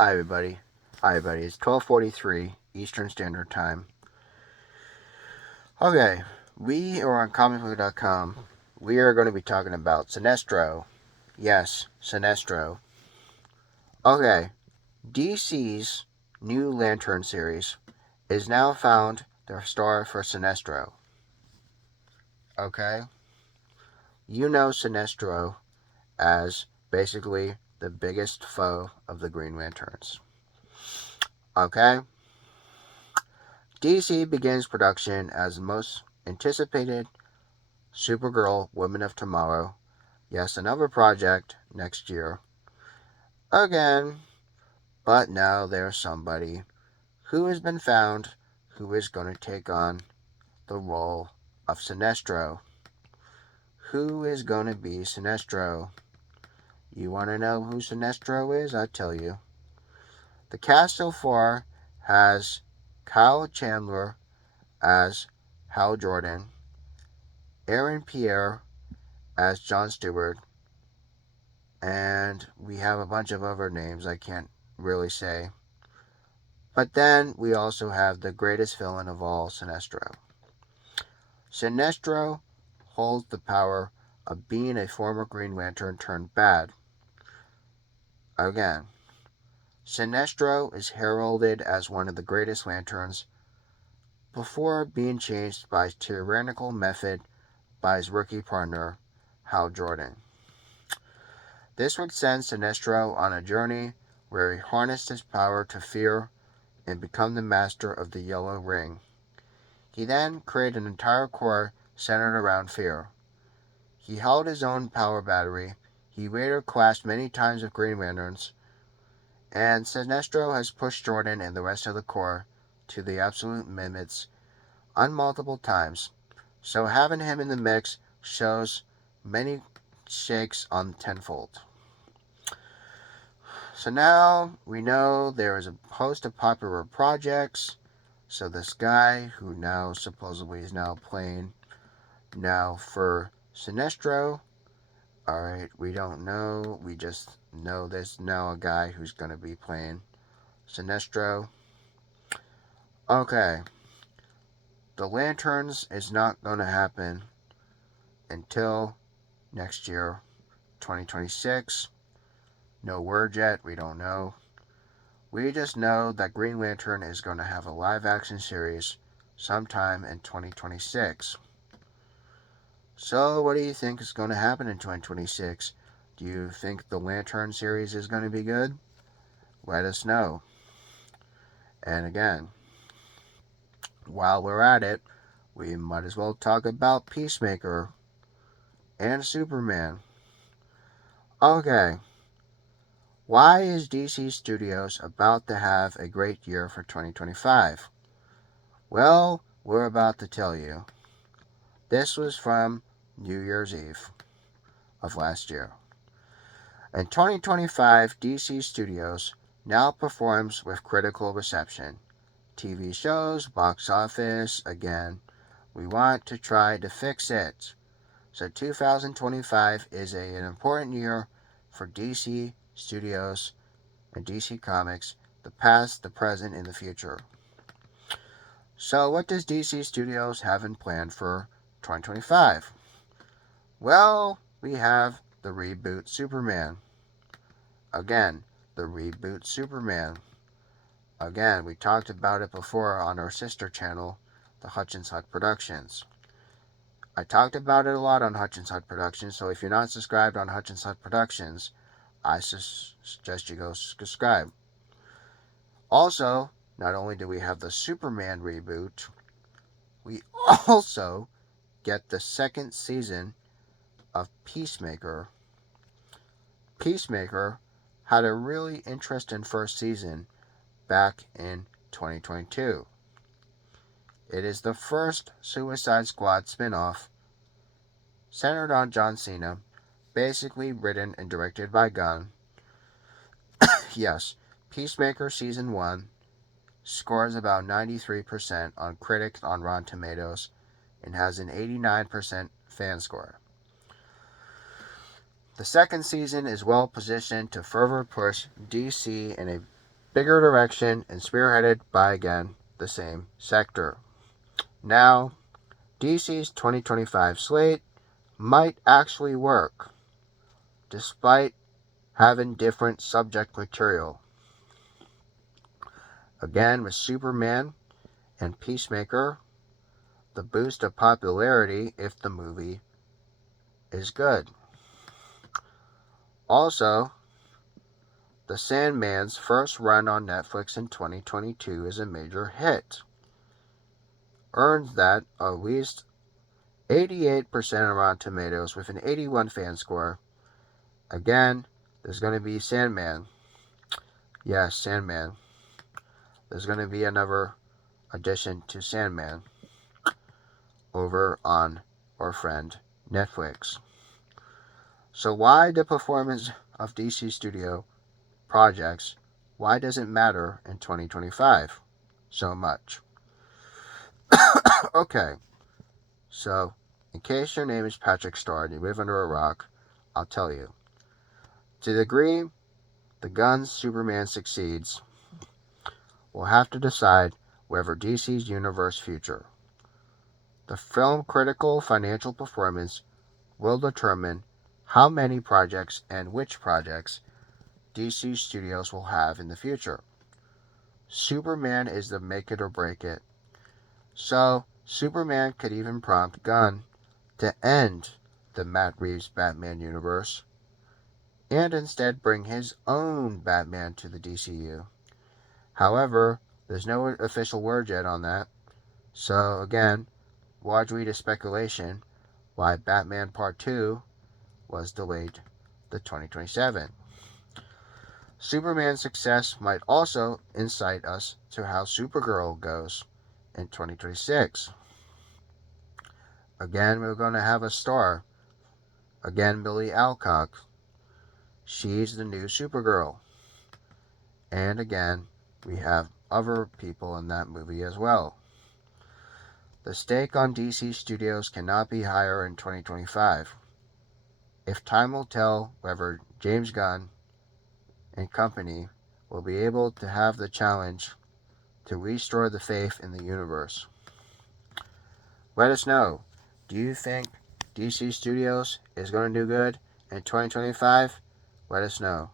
Hi everybody. Hi everybody. It's 12:43 Eastern Standard Time. Okay, we are on comicbook.com. We are going to be talking about Sinestro. Yes, Sinestro. Okay, DC's new Lantern series is now found their star for Sinestro. Okay? You know Sinestro as basically the biggest foe of the Green Lanterns. Okay? DC begins production as the most anticipated Supergirl Women of Tomorrow. Yes, another project next year. Again, but now there's somebody who has been found who is going to take on the role of Sinestro. Who is going to be Sinestro? You want to know who Sinestro is? I'll tell you. The cast so far has Kyle Chandler as Hal Jordan, Aaron Pierre as John Stewart, and we have a bunch of other names I can't really say. But then we also have the greatest villain of all, Sinestro. Sinestro holds the power of being a former Green Lantern turned bad. Again, Sinestro is heralded as one of the greatest lanterns before being changed by tyrannical method by his rookie partner, Hal Jordan. This would send Sinestro on a journey where he harnessed his power to fear and become the master of the Yellow Ring. He then created an entire corps centered around fear. He held his own power battery. He later clashed many times with Green Lanterns, and Sinestro has pushed Jordan and the rest of the Corps to the absolute limits unmultiple times. So having him in the mix shows many shakes on tenfold. So now we know there is a host of popular projects. So this guy who now supposedly is now playing now for Sinestro. Alright, we don't know. We just know there's now a guy who's going to be playing Sinestro. Okay. The Lanterns is not going to happen until next year, 2026. No word yet. We don't know. We just know that Green Lantern is going to have a live action series sometime in 2026. So, what do you think is going to happen in 2026? Do you think the Lantern series is going to be good? Let us know. And again, while we're at it, we might as well talk about Peacemaker and Superman. Okay, why is DC Studios about to have a great year for 2025? Well, we're about to tell you. This was from New Year's Eve of last year. In 2025, DC Studios now performs with critical reception. TV shows, box office, again, we want to try to fix it. So 2025 is an important year for DC Studios and DC Comics, the past, the present, and the future. So what does DC Studios have in plan for 2025? Well, we have the reboot Superman. Again, the reboot Superman. Again, we talked about it before on our sister channel, the Hutchins Hut Productions. I talked about it a lot on Hutchins Hut Productions, so if you're not subscribed on Hutchins Hut Productions, I suggest you go subscribe. Also, not only do we have the Superman reboot, we also get the second season of Peacemaker. Peacemaker had a really interesting first season back in 2022. It is the first Suicide Squad spin-off centered on John Cena, basically written and directed by Gunn. Yes, Peacemaker Season 1 scores about 93% on critics on Rotten Tomatoes and has an 89% fan score. The second season is well positioned to further push DC in a bigger direction and spearheaded by, again, the same sector. Now, DC's 2025 slate might actually work, despite having different subject material. Again, with Superman and Peacemaker, the boost of popularity if the movie is good. Also, The Sandman's first run on Netflix in 2022 is a major hit. Earned that at least 88% on Rotten Tomatoes with an 81 fan score. Again, there's going to be Sandman. Yes, Sandman. There's going to be another addition to Sandman over on our friend Netflix. So why the performance of DC Studio projects, why does it matter in 2025 so much? Okay, so in case your name is Patrick Starr and you live under a rock, I'll tell you. To the degree the Gunn's Superman succeeds, we'll have to decide whether DC's universe future. The film critical financial performance will determine how many projects and which projects DC Studios will have in the future. Superman is the make it or break it. So, Superman could even prompt Gunn to end the Matt Reeves Batman universe and instead bring his own Batman to the DCU. However, there's no official word yet on that. So, again, largely to speculation why Batman Part 2 was delayed to 2027. Superman's success might also insight us to how Supergirl goes in 2026. Again, we're going to have a star. Again, Billy Alcock. She's the new Supergirl. And again, we have other people in that movie as well. The stake on DC Studios cannot be higher in 2025. If time will tell whether James Gunn and company will be able to have the challenge to restore the faith in the universe. Let us know. Do you think DC Studios is going to do good in 2025? Let us know.